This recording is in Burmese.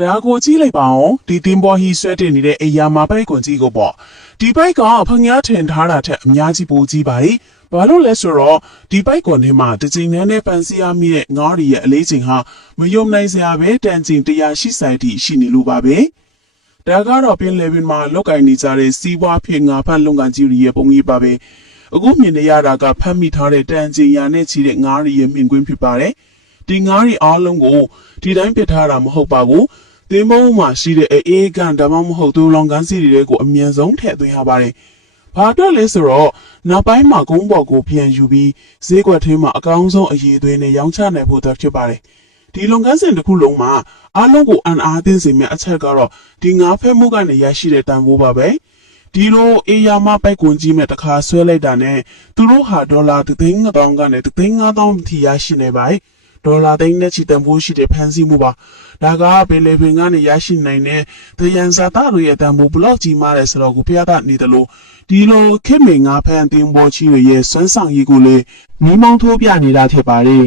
ဒါကိုကြည့်လိုက်ပါဦးဒီတင်ပေါ်ဟီဆွဲတင်နေတဲ့အရာမပိုက်ကွန်ကြီးကိုပေါ့ဒီပိုက်ကဖငားထင်ထားတာထက်အများကြီးပိုကြီးပါလေဘာလို့လဲဆိုတော့ဒီပိုက်ကွန်ထဲမှာတစ်ချိန်နဲ့ပန်စီယာမိတဲ့ငါးရီရဲ့အလေးချိန်ဟာမယုံနိုင်စရာပဲတန်ချိန်180စိုက်တိရှိနေလို့ပါပဲဒါကတော့ပင်လယ်ပြင်မှာလောက်ကင်နေကြတဲ့စီးပွားဖြစ်ငါဖတ်လုံကန်ကြီးရဲ့ပုံကြီးပါပဲအခုမြင်နေရတာကဖတ်မိထားတဲ့တန်ချိန်ရာနဲ့ချီတဲ့ငါးရီရဲ့မြင်ကွင်းဖြစ်ပါတယ်ဒီငါးရီအားလုံးကိုဒီတိုင်းပစ်ထားတာမဟုတ်ပါဘူးသင်္ဘောမှာရှိတဲ့အေးကန်ဒါမှမဟုတ်သူလောင်ကန်းစီတွေကိုအမြန်ဆုံးထည့်သွင်းရပါတယ်။ဘာတော့လဲဆိုတော့နောက်ပိုင်းမှာကုန်းပေါ်ကိုပြန်ယူပြီးဈေးကွက်ထဲမှာအကောင်းဆုံးအရေးသွင်းနဲ့ရောင်းချနိုင်ဖို့အတွက်ဖြစ်ပါတယ်။ဒီလုပ်ငန်းစဉ်တစ်ခုလုံးမှာအားလုံးကိုအန်အားသင်းစေမယ့်အချက်ကတော့ဒီငါးဖက်မှုကနေရရှိတဲ့တန်ဖိုးပါပဲ။ဒီလိုအေယာမပိုက်ကွန်ကြီးမဲ့တစ်ခါဆွဲလိုက်တာနဲ့သူတို့ဟာဒေါ်လာ3,000ကနေ3,500ထိရရှိနေပါတယ်။ဒေါ်လာသိန်းနဲ့ချီတန်ဖိုးရှိတဲ့ဖန်စီမှုပါဒါကဘယ်လေပင်ကနေရရှိနိုင်တဲ့သယံဇာတတွေရဲ့တန်ဖိုးဘလောက်ကြီးမားလဲဆိုတော့ကိုဖျားတာနေတယ်လို့ဒီလိုခေတ်မင်ငါဖန်တင်ပေါ်ချီတွေရဲ့စွမ်းဆောင်ရည်ကိုလေမိမောင်းထိုးပြနေတာဖြစ်ပါတယ်